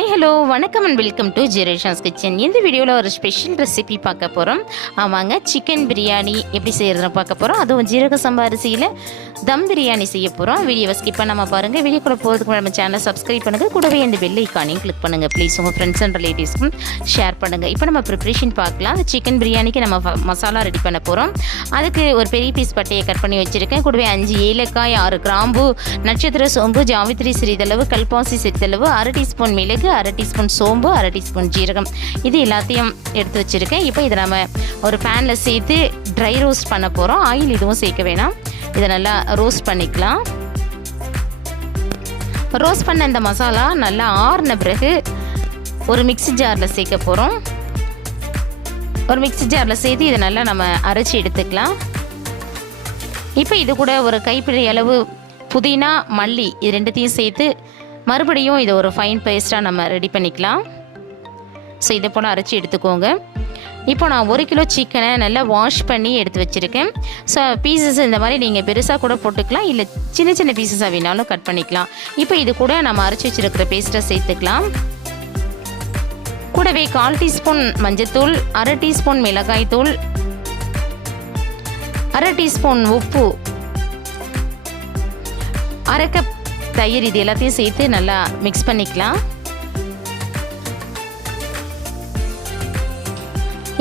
Hi hello வணக்கம் and welcome to ஜெரேஷாஸ் kitchen. இந்த வீடியோவில் ஒரு ஸ்பெஷல் ரெசிபி பார்க்க போகிறோம். ஆமாங்க, சிக்கன் பிரியாணி எப்படி செய்கிறதுன்னு பார்க்க போகிறோம். அதுவும் ஜீரக சம்பா அரிசியில் தம் பிரியாணி செய்ய போகிறோம். வீடியோவை ஸ்கிப் பண்ணாமல் பாருங்கள். வீடியோக்குள்ளே போகிறதுக்கு நம்ம சேனலை சப்ஸ்கிரைப் பண்ணுங்கள். கூடவே இந்த பெல் ஐக்கானையும் கிளிக் பண்ணுங்கள். ப்ளீஸ் உங்கள் ஃப்ரெண்ட்ஸ் அண்ட் ரிலேட்டிவ்ஸ்க்கும் ஷேர் பண்ணுங்கள். இப்போ நம்ம ப்ரிப்ரேஷன் பார்க்கலாம். அந்த சிக்கன் பிரியாணிக்கு நம்ம மசாலா ரெடி பண்ண போகிறோம். அதுக்கு ஒரு பெரிய பீஸ் பட்டையை கட் பண்ணி வச்சுருக்கேன். கூடவே 5 ஏலக்காய், 6 கிராம்பு, நட்சத்திர சோம்பு, ஜாவித்ரி சிறிதளவு, கல்பாசி சிறிதளவு, 1/2 டீஸ்பூன் மிளகு, 1/2 டீஸ்பூன் சோம்பு, 1/2 டீஸ்பூன் ஜீரகம், இது எல்லாத்தையும் எடுத்து வச்சுருக்கேன். இப்போ இதை நம்ம ஒரு பேனில் சேர்த்து ட்ரை ரோஸ்ட் பண்ண போகிறோம். ஆயில் இதுவும் சேர்க்க வேணாம். இதை நல்லா ரோஸ்ட் பண்ணிக்கலாம். ரோஸ்ட் பண்ண இந்த மசாலா நல்லா ஆறின பிறகு ஒரு மிக்ஸி ஜாரில் சேர்க்க போகிறோம். ஒரு மிக்ஸி ஜாரில் சேர்த்து இதை நல்லா நம்ம அரைச்சி எடுத்துக்கலாம். இப்போ இது கூட ஒரு கைப்பிடி அளவு புதினா, மல்லி, இது ரெண்டுத்தையும் சேர்த்து மறுபடியும் இதை ஒரு ஃபைன் பேஸ்ட்டாக நம்ம ரெடி பண்ணிக்கலாம். ஸோ இதை போல் அரைச்சி எடுத்துக்கோங்க. இப்போ நான் 1 கிலோ சிக்கனை நல்லா வாஷ் பண்ணி எடுத்து வச்சுருக்கேன். ஸோ பீசஸ் இந்த மாதிரி நீங்கள் பெருசாக கூட போட்டுக்கலாம், இல்லை சின்ன சின்ன பீசஸாக வேணாலும் கட் பண்ணிக்கலாம். இப்போ இது கூட நம்ம அரைச்சி வச்சுருக்கிற பேஸ்ட்டை சேர்த்துக்கலாம். கூடவே 1/4 டீஸ்பூன் மஞ்சத்தூள், 1/2 டீஸ்பூன் மிளகாய் தூள், 1/2 டீஸ்பூன் உப்பு, 1/2 கப் தயிர், இது எல்லாத்தையும் சேர்த்து நல்லா மிக்ஸ் பண்ணிக்கலாம்.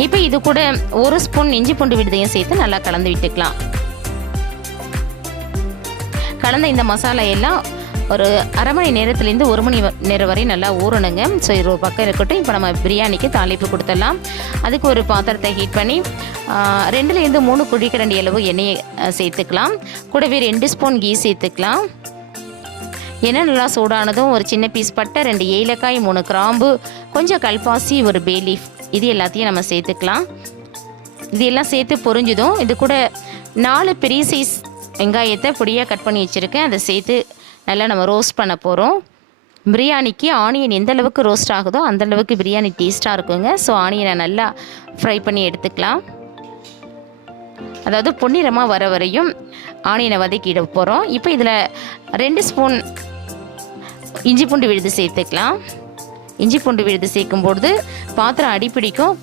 இப்போ இது கூட 1 ஸ்பூன் இஞ்சி பூண்டு விழுதையும் சேர்த்து நல்லா கலந்து விட்டுக்கலாம். கலந்த இந்த மசாலா எல்லாம் ஒரு அரை மணி நேரத்துலேருந்து 1 மணி நேரம் வரை நல்லா ஊறணுங்க. ஸோ இது ஒரு பக்கம் இருக்கட்டும். இப்போ நம்ம பிரியாணிக்கு தாளிப்பு கொடுத்துடலாம். அதுக்கு ஒரு பாத்திரத்தை ஹீட் பண்ணி 2லேருந்து 3 குழிக்கரண்டி அளவு எண்ணெயை சேர்த்துக்கலாம். கூடவே 2 ஸ்பூன் கீ சேர்த்துக்கலாம். எண்ணெய் நல்லா சூடானதும் ஒரு சின்ன பீஸ் பட்டை, 2 ஏலக்காய், 3 கிராம்பு, கொஞ்சம் கல்பாசி, ஒரு பே லீஃப், இது எல்லாத்தையும் நம்ம சேர்த்துக்கலாம். இது எல்லாம் சேர்த்து பொரிஞ்சதும் இது கூட 4 பெரிய சைஸ் வெங்காயத்தை பொடியாக கட் பண்ணி வச்சுருக்கேன். அதை சேர்த்து நல்லா நம்ம ரோஸ்ட் பண்ண போகிறோம். பிரியாணிக்கு ஆனியன் எந்த அளவுக்கு ரோஸ்ட் ஆகுதோ அந்தளவுக்கு பிரியாணி டேஸ்ட்டாக இருக்குங்க. ஸோ ஆனியனை நல்லா ஃப்ரை பண்ணி எடுத்துக்கலாம். அதாவது பொன்னிறமாக வர வரையும் ஆனியனை வதக்கிட போகிறோம். இப்போ இதில் 2 ஸ்பூன் இஞ்சி பூண்டு விழுது சேர்த்துக்கலாம். இஞ்சி பூண்டு விழுது சேர்க்கும்பொழுது பாத்திரம் அடிப்பிடிக்கும்.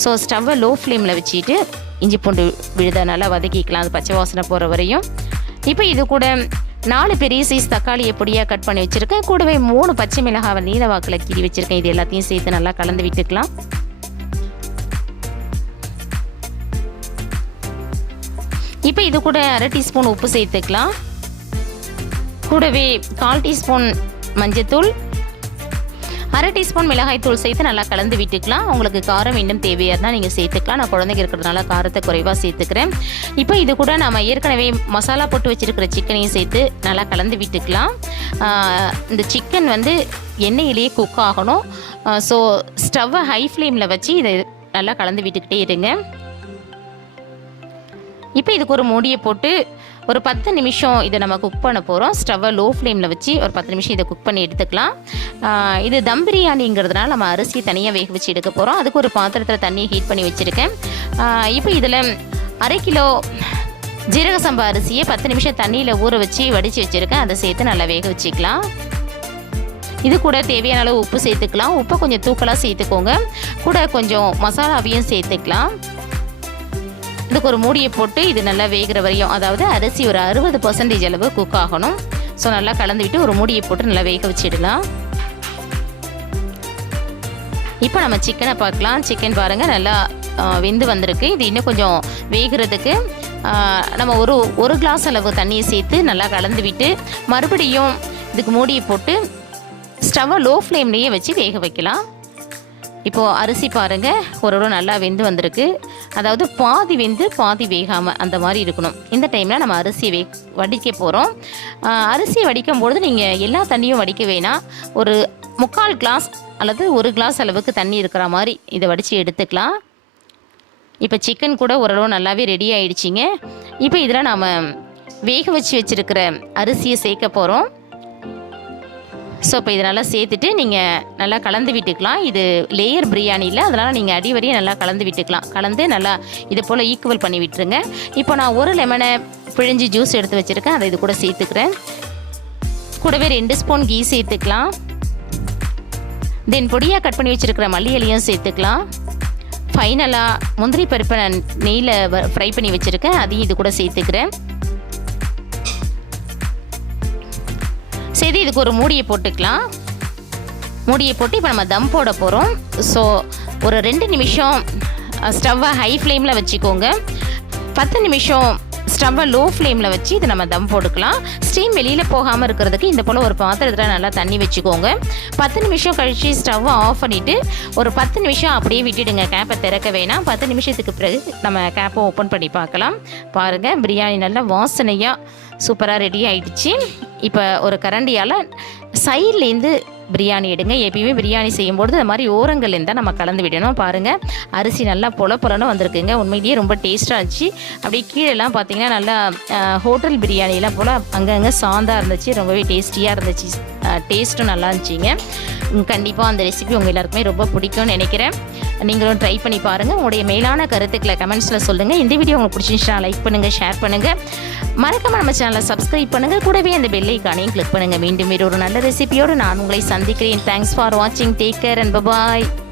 ஸோ ஸ்டவ்வை லோ ஃப்ளேமில் வச்சுட்டு இஞ்சி பூண்டு விழுதை நல்லா வதக்கிக்கலாம், அது பச்சை வாசனை போகிற வரையும். இப்போ இது கூட 4 பெரிய சைஸ் தக்காளியை பொடியாக கட் பண்ணி வச்சுருக்கேன். கூடவே 3 பச்சை மிளகாவை நீல வாக்கில் கீறி வச்சுருக்கேன். இது எல்லாத்தையும் சேர்த்து நல்லா கலந்து விட்டுக்கலாம். இப்போ இது கூட 1/2 டீஸ்பூன் உப்பு சேர்த்துக்கலாம். கூடவே 1/4 டீஸ்பூன் மஞ்சத்தூள், 1/2 டீஸ்பூன் மிளகாய் தூள் சேர்த்து நல்லா கலந்து விட்டுக்கலாம். உங்களுக்கு காரம் இன்னும் தேவையாக இருந்தால் நீங்கள் சேர்த்துக்கலாம். நான் குழந்தைங்க இருக்கிறதுனால காரத்தை குறைவாக சேர்த்துக்கிறேன். இப்போ இது கூட நம்ம ஏற்கனவே மசாலா போட்டு வச்சுருக்கிற சிக்கனையும் சேர்த்து நல்லா கலந்து விட்டுக்கலாம். இந்த சிக்கன் வந்து எண்ணெயிலேயே குக் ஆகணும். ஸோ ஸ்டவ்வை ஹை ஃப்ளேமில் வச்சு இதை நல்லா கலந்து விட்டுக்கிட்டே இருங்க. இப்போ இதுக்கு ஒரு மூடியை போட்டு ஒரு 10 நிமிஷம் இதை நம்ம குக் பண்ண போகிறோம். ஸ்டவ்வை லோ ஃப்ளேமில் வச்சு ஒரு 10 நிமிஷம் இதை குக் பண்ணி எடுத்துக்கலாம். இது தம் பிரியாணிங்கிறதுனால நம்ம அரிசியை தனியாக வேக வச்சு எடுக்க போகிறோம். அதுக்கு ஒரு பாத்திரத்தில் தண்ணியை ஹீட் பண்ணி வச்சுருக்கேன். இப்போ இதில் 1/2 கிலோ ஜீரக சம்பா அரிசியை 10 நிமிஷம் தண்ணியில் ஊற வச்சு வடித்து வச்சுருக்கேன். அதை சேர்த்து நல்லா வேக வச்சுக்கலாம். இது கூட தேவையான அளவு உப்பு சேர்த்துக்கலாம். உப்பை கொஞ்சம் தூக்கலாக சேர்த்துக்கோங்க. கூட கொஞ்சம் மசாலாவையும் சேர்த்துக்கலாம். இதுக்கு ஒரு மூடியை போட்டு இது நல்லா வேகிற வரையும், அதாவது அரிசி ஒரு 60% அளவு குக் ஆகணும். ஸோ நல்லா கலந்து விட்டு ஒரு மூடியை போட்டு நல்லா வேக வச்சிடலாம். இப்போ நம்ம சிக்கனை பார்க்கலாம். சிக்கன் பாருங்கள் நல்லா வெந்து வந்திருக்கு. இது இன்னும் கொஞ்சம் வேகிறதுக்கு நம்ம ஒரு கிளாஸ் அளவு தண்ணியை சேர்த்து நல்லா கலந்து விட்டு மறுபடியும் இதுக்கு மூடியை போட்டு ஸ்டவ்வை லோ ஃப்ளேம்லேயே வச்சு வேக வைக்கலாம். இப்போது அரிசி பாருங்கள் ஒரு நல்லா வெந்து வந்திருக்கு. அதாவது பாதி வெந்து பாதி வேகாமல் அந்த மாதிரி இருக்கணும். இந்த டைமில் நம்ம அரிசியை வடிக்க போகிறோம். அரிசியை வடிக்கும்பொழுது நீங்கள் எல்லா தண்ணியும் வடிக்க வேணாம். ஒரு 3/4 கிளாஸ் அல்லது 1 கிளாஸ் அளவுக்கு தண்ணி இருக்கிற மாதிரி இதை வடித்து எடுத்துக்கலாம். இப்போ சிக்கன் கூட ஓரளவு நல்லாவே ரெடி ஆகிடுச்சிங்க. இப்போ இதில் நாம் வேக வச்சுருக்கிற அரிசியை சேர்க்க போகிறோம். ஸோ இப்போ இதெல்லாம் சேர்த்துட்டு நீங்கள் நல்லா கலந்து விட்டுக்கலாம். இது லேயர் பிரியாணியில், அதனால் நீங்கள் அடி வரையும் நல்லா கலந்து விட்டுக்கலாம். கலந்து நல்லா இதை போல் ஈக்குவல் பண்ணி விட்டுருங்க. இப்போ நான் 1 லெமனை பிழிஞ்சு ஜூஸ் எடுத்து வச்சுருக்கேன். அதை இது கூட சேர்த்துக்கிறேன். கூடவே 2 ஸ்பூன் கீ சேர்த்துக்கலாம். தென் பொடியாக கட் பண்ணி வச்சுருக்கிற மல்லி இலையும் சேர்த்துக்கலாம். ஃபைனலாக முந்திரி பருப்பை நான் நெய்யில் ஃப்ரை பண்ணி வச்சுருக்கேன், அதையும் இது கூட சேர்த்துக்கிறேன். சரி, இதுக்கு ஒரு மூடியை போட்டுக்கலாம். மூடியை போட்டு இப்போ நம்ம தம் போட போகிறோம். ஸோ ஒரு 2 நிமிஷம் ஸ்டவ்வை ஹை ஃப்ளேமில் வச்சுக்கோங்க. 10 நிமிஷம் ஸ்டவ்வை லோ ஃப்ளேமில் வச்சு இதை நம்ம தம் போட்டுக்கலாம். ஸ்டீம் வெளியில் போகாமல் இருக்கிறதுக்கு இந்த போல் ஒரு பாத்திரத்தில் நல்லா தண்ணி வச்சுக்கோங்க. 10 நிமிஷம் கழித்து ஸ்டவ்வை ஆஃப் பண்ணிவிட்டு ஒரு 10 நிமிஷம் அப்படியே விட்டுடுங்க. கேப்பை திறக்க வேணாம். 10 நிமிஷத்துக்கு பிறகு நம்ம கேப்பை ஓப்பன் பண்ணி பார்க்கலாம். பாருங்கள், பிரியாணி நல்லா வாசனையாக சூப்பராக ரெடி ஆகிடுச்சு. இப்போ ஒரு கரண்டியால் சைட்லேருந்து பிரியாணி எடுங்க. எப்பயுமே பிரியாணி செய்யும்போது இந்த மாதிரி ஓரங்கள்லேருந்து தான் நம்ம கலந்து விடணும். பாருங்கள், அரிசி நல்லா பொலன்னு வந்திருக்குங்க. உண்மையிலேயே ரொம்ப டேஸ்ட்டாக இருந்துச்சு. அப்படியே கீழெல்லாம் பார்த்தீங்கன்னா நல்லா ஹோட்டல் பிரியாணிலாம் போல் அங்கங்கே சாந்தாக இருந்துச்சு. ரொம்பவே டேஸ்டியாக இருந்துச்சு. டேஸ்ட்டும் நல்லா இருந்துச்சிங்க. கண்டிப்பாக அந்த ரெசிபி உங்கள் எல்லாருக்குமே ரொம்ப பிடிக்கும்னு நினைக்கிறேன். நீங்களும் ட்ரை பண்ணி பாருங்கள். உங்களுடைய மேலான கருத்துக்களை கமெண்ட்ஸில் சொல்லுங்கள். இந்த வீடியோ உங்களுக்கு பிடிச்சிருந்துச்சுன்னா லைக் பண்ணுங்கள், ஷேர் பண்ணுங்கள். மறக்காம நம்ம சேனலை சப்ஸ்கிரைப் பண்ணுங்கள். கூடவே அந்த பெல் ஐகானையும் கிளிக் பண்ணுங்கள். மீண்டும் ஒரு நல்ல ரெசிபியோடு நான் உங்களை சந்திக்கிறேன். தேங்க்ஸ் ஃபார் வாட்சிங். Take care and by.